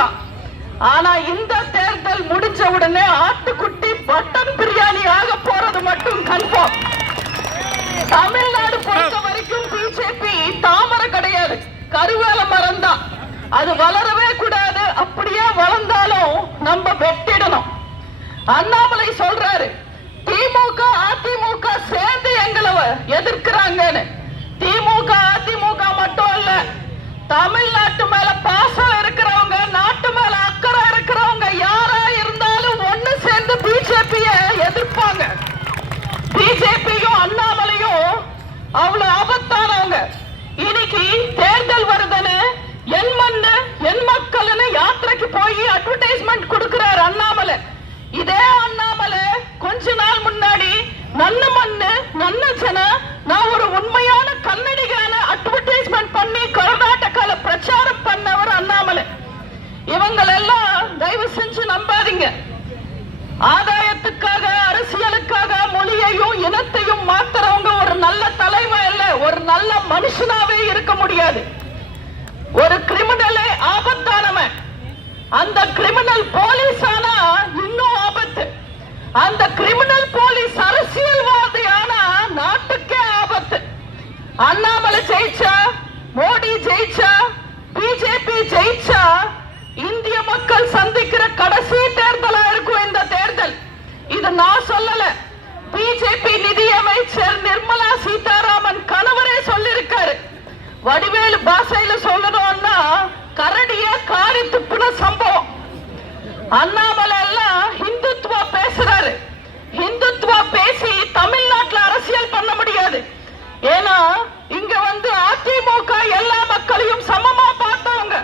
தான் ஆனா இந்த தேர்தல் முடிஞ்ச உடனே ஆட்டுக்குட்டி பட்டன் பிரியாணி ஆக போறது மட்டும் கன்ஃபார்ம். தமிழ்நாடு பொறுத்த வரைக்கும் பிஜேபி தாமரை கிடையாது. கருவேல மரம் தான் அது வளரவே கூடாது. அப்படியே வளர்ந்தாலும் நம்ம வெட்டிடணும். அண்ணாமலை சொல்றாரு திமுக அதிமுக சேர்ந்து எங்களை எதிர்க்கிறாங்கன்னு. திமுக அதிமுக மட்டும் இல்ல தமிழ் அவ்வளவு ஆபத்தானவங்க. இன்னைக்கு தேர்தல் வருதுன்னு என் மண்ணு என் மக்கள்னு யாத்திரைக்கு போய் அட்வர்டைஸ்மெண்ட் கொடுக்கிறார் அண்ணாமலை. இதே அண்ணாமலை கொஞ்ச நாள் முன்னாடி நன்ன மண்ணு நன்ன ஜன நான் ஒரு உண்மையான கன்னடிகான அட்வர்டைஸ்மெண்ட் பண்ணி கர்நாடகால பிரச்சாரம் பண்ணவர் அண்ணாமலை. இவங்களெல்லாம் தயவு செஞ்சு நம்பாதீங்க. ஆதாயத்துக்காக அரசியலுக்காக மொழியையும் இனத்தையும் மாத்துறவங்க ஒரு நல்ல தலைவன் இல்ல ஒரு நல்ல மனுஷனாவே இருக்க முடியாது. ஒரு கிரிமினலே ஆபத்தானவன். அந்த கிரிமினல் போலீஸ் ஆனா இன்னும் ஆபத்து. அந்த கிரிமினல் போலீஸ் அரசியல்வாதி ஆனா நாட்டுக்கே ஆபத்து. அண்ணாமலை ஜெயிச்சா மோடி ஜெயிச்சா பிஜேபி ஜெயிச்சா இந்திய மக்கள் சந்திக்கிற கடைசி தேர்தலா இருக்கும் இந்த தேர்தல். இது நான் சொல்லல. பிஜேபி நிதியமைச்சர் நிர்மலா சீதாராமன் கணவரே சொல்லிருக்காரு வடிவேலு பாசையில சொல்லணும்னா கரடிய காரி துப்புன சம்பவம். அண்ணாமலை எல்லாம் ஹிந்துத்துவா பேசுறாரு. ஹிந்துத்துவா பேசி தமிழ்நாட்டுல அரசியல் பண்ண முடியாது. ஏன்னா இங்க வந்து அதிமுக எல்லா மக்களையும் சமமா பார்த்தவங்க.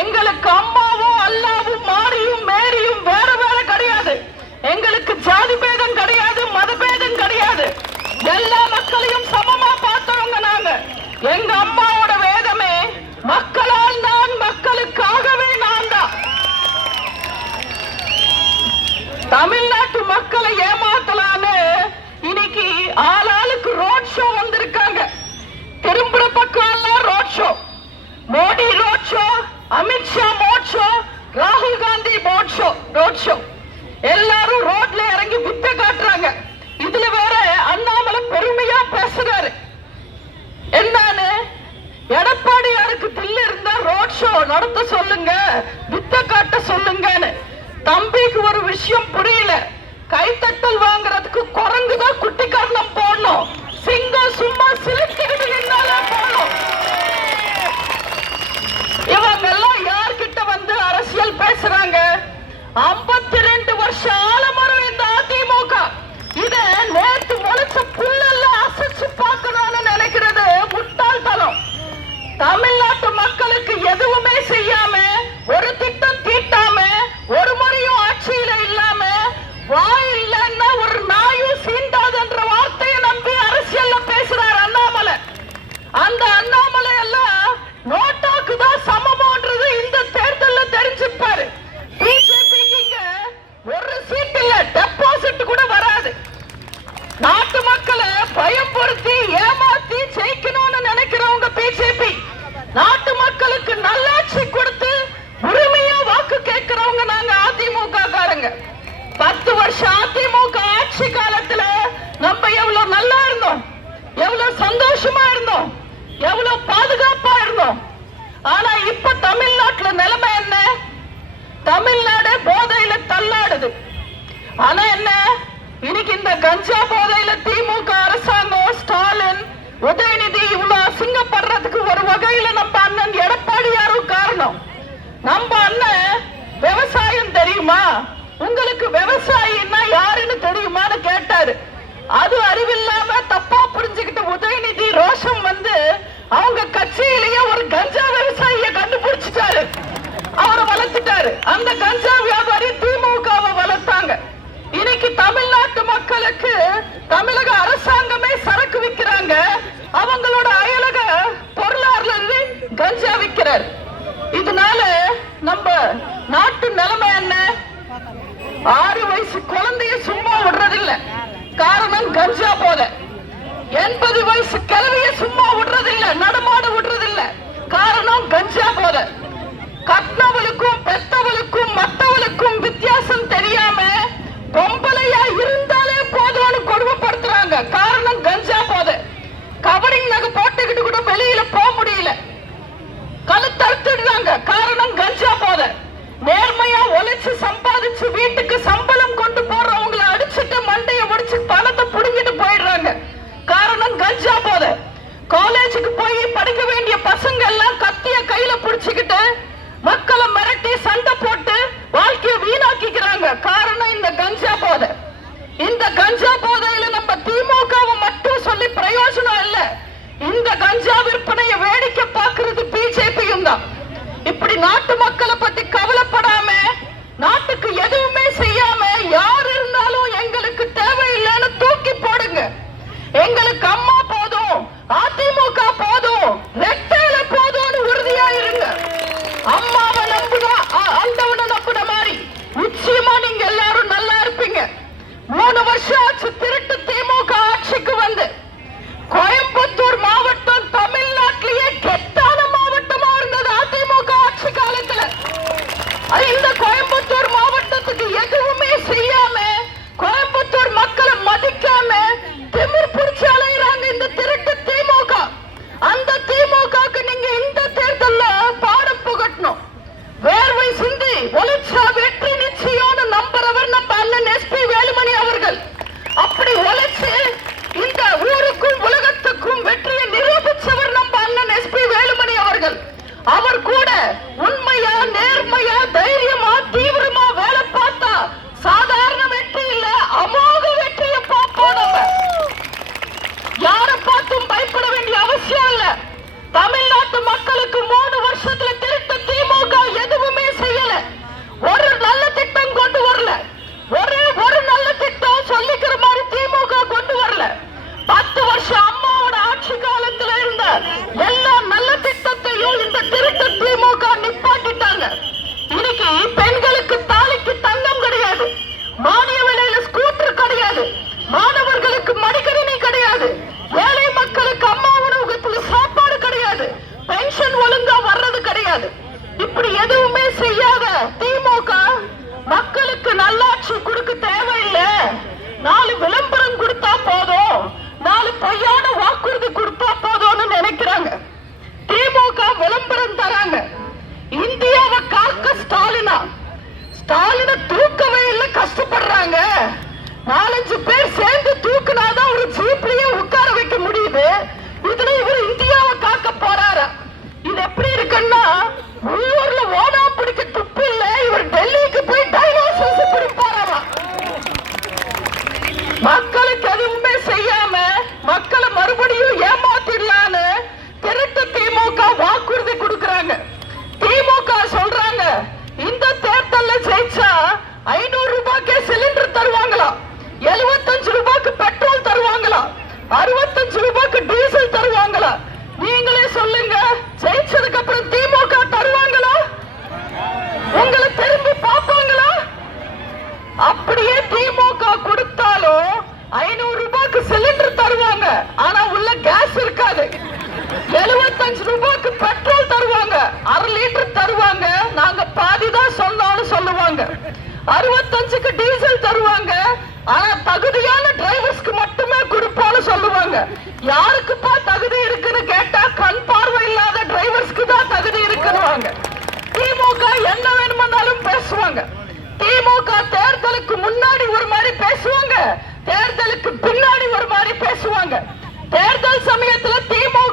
எங்களுக்கு அம்மாவும் அல்லாவும் மாரியும் மேரியும் வேற வேற கிடையாது. எங்களுக்கு ஜாதி பேதம் கிடையாது மத பேதம் கிடையாது எல்லா மக்களையும் சமமா பார்த்தவங்க நாங்க எங்க அம்மாவோட வேதமே மக்களால் நான் மக்களுக்காகவே நான் தான் தமிழ்நாட்டு மக்களை ஏமாத்தலான்னு இன்னைக்கு ஆளாளுக்கு ரோட் ஷோ வந்திருக்காங்க திரும்புற பக்கம் எல்லாம் road show Modi road show Amit Shah road show ராகுல் காந்தி மோட் ஷோ அதிமுக பத்து வருஷம் அதிமுக ஆட்சி காலத்துல நம்ம எவ்வளவு நல்லா இருந்தோம். எவ்வளவு சந்தோஷமா இருந்தோம். எவ்வளவு பாதுகாப்பா இருந்தோம். ஆனா இப்ப தமிழ்நாட்டுல நிலைமை என்ன? தமிழ்நாடு போதையில தள்ளாடுது. ஆனா என்ன? இன்னைக்கு இந்த கஞ்சா போதையில திமுக அரசாங்கம் ஸ்டாலின் உதயநிதி இவ்வளவு அசிங்கப்படுறதுக்கு ஒரு வகையில நம்ம அண்ணன் எடப்பாடியாரும் காரணம். நம்ம அண்ணன் விவசாயம் தெரியுமா? உங்களுக்கு விவசாயின்னா யாருன்னு தெரியுமான்னு கேட்டாரு. அது அறிவில்லாம தப்பா புரிஞ்சுக்கிட்ட உதயநிதி ரோஷம் வந்து அவங்க கட்சியிலேயே ஒரு கஞ்சா விவசாயிய கண்டுபிடிச்சிட்டாரு. அவரை வளர்த்துட்டாரு. அந்த கஞ்சா வியாபாரி திமுகவை வளர்த்தாங்க. இன்னைக்கு தமிழ் போய் படிக்க வேண்டிய பசங்க எல்லாம் கத்திய கையில புடிச்சுக்கிட்டு மக்களை மிரட்டி சண்டை போட்டு வாழ்க்கையை வீணாக்கிக்கிறாங்க. காரணம் இந்த கஞ்சா போதை. இந்த கஞ்சா போதையில நம்ம திமுகவை மட்டும் சொல்லி பிரயோஜனம் இல்ல. இந்த கஞ்சா விற்பனைய வேடிக்கை பார்க்கறது பிஜேபியும் தான். இப்படி நாட்டு மக்களை பத்தி கவலைப்படாம நாட்டுக்கு எதுவுமே செய்யாம யார் இருந்தாலும் எங்களுக்கு தேவை 아니 தருவாங்க. ஆனா உள்ள கேஸ் இருக்காது. எழுபத்தஞ்சு ரூபாய்க்கு பெட்ரோல் தருவாங்க. அரை லிட்டர் தருவாங்க. நாங்க பாதிதான் சொன்னாலும் சொல்லுவாங்க. அறுபத்தஞ்சுக்கு டீசல் தருவாங்க. ஆனா தகுதியான டிரைவர்ஸ்க்கு மட்டுமே கொடுப்போம்னு சொல்லுவாங்க. யாருக்குப்பா தகுதி இருக்குன்னு கேட்டா கண் பார்வை இல்லாத டிரைவர்ஸ்க்கு தான் தகுதி இருக்குன்னு திமுக என்ன வேணுமானாலும் பேசுவாங்க. திமுக தேர்தலுக்கு முன்னாடி ஒரு மாதிரி பேசுவாங்க. தேர்தலுக்கு பின்னாடி ஒரு மாதிரி பேசுவாங்க. தேர்தல் சமயத்துல திமுக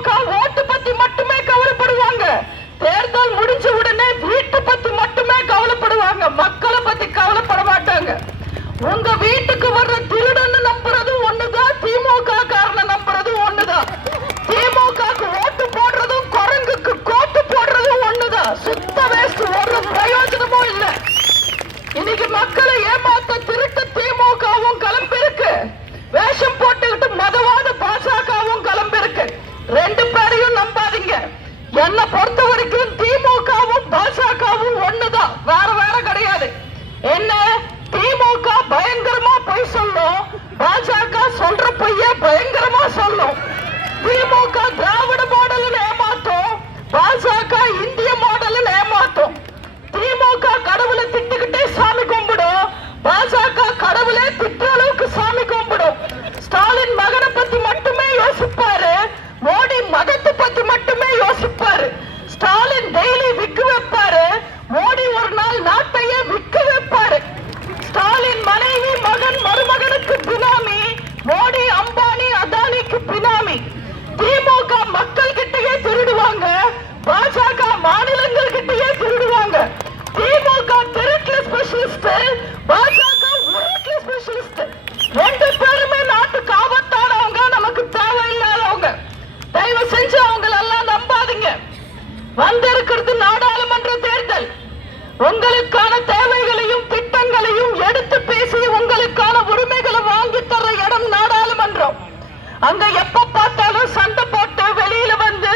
அங்க எப்ப பார்த்தாலும் சண்டை போட்டு வெளியில வந்து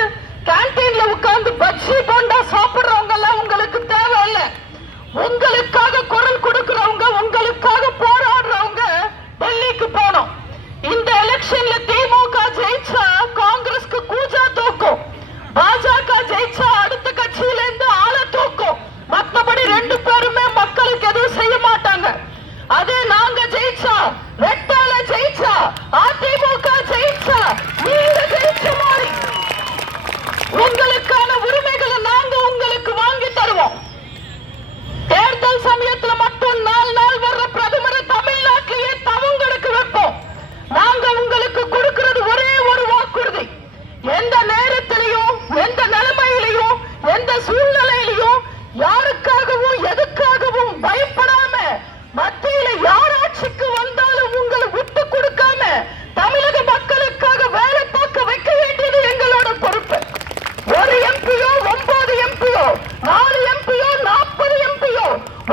கேன்டீன்ல உட்கார்ந்து பஜ்ஜி போண்டா சாப்பிடுறவங்க எல்லாம் உங்களுக்கு தேவையில்லை. உங்களுக்காக குரல் கொடுக்கிறவங்க உங்களுக்காக போராடுறவங்க டெல்லிக்கு போனோம். இந்த எலெக்ஷன்ல திமுக ஜெயிச்சா காங்கிரஸ்க்கு கூஜா தூக்கும். பாஜக ஜெயிச்சா அடுத்த கட்சியில இருந்து ஆளை தூக்கும். மத்தபடி ரெண்டு பேருமே மக்களுக்கு எதுவும் செய்ய மாட்டாங்க. அதே எந்த சூழ்நிலையிலையும் யாருக்காகவும் எதுக்காகவும் பயப்படாம மத்தியில யார் ஆட்சிக்கு வந்தாலும் உங்களை விட்டு கொடுக்காம தமிழக மக்களுக்காக வேலை பார்க்க வைக்க வேண்டியது எங்களோட பொறுப்பு. ஒரு எம்பியோ ஒன்பது எம்பியோ நாலு எம்பியோ நாற்பது எம்பியோ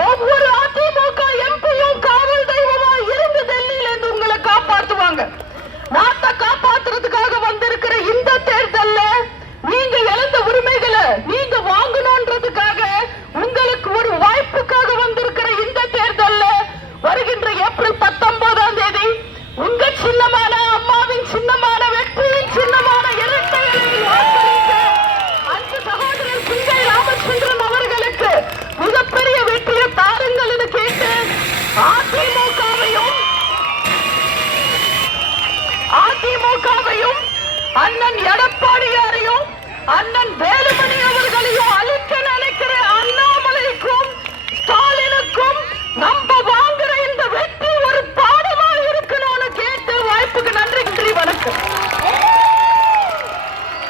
ஒவ்வொரு அதிமுக எம்பியும் காவல் தெய்வமா இருந்து டெல்லியில இருந்து உங்களை காப்பாத்துவாங்க. நாட்டை காப்பாத்துறதுக்காக வந்திருக்கிற இந்த தேர்தல்ல நீங்க இழந்த உரிமைகளை நீங்க സുന്നമാണ്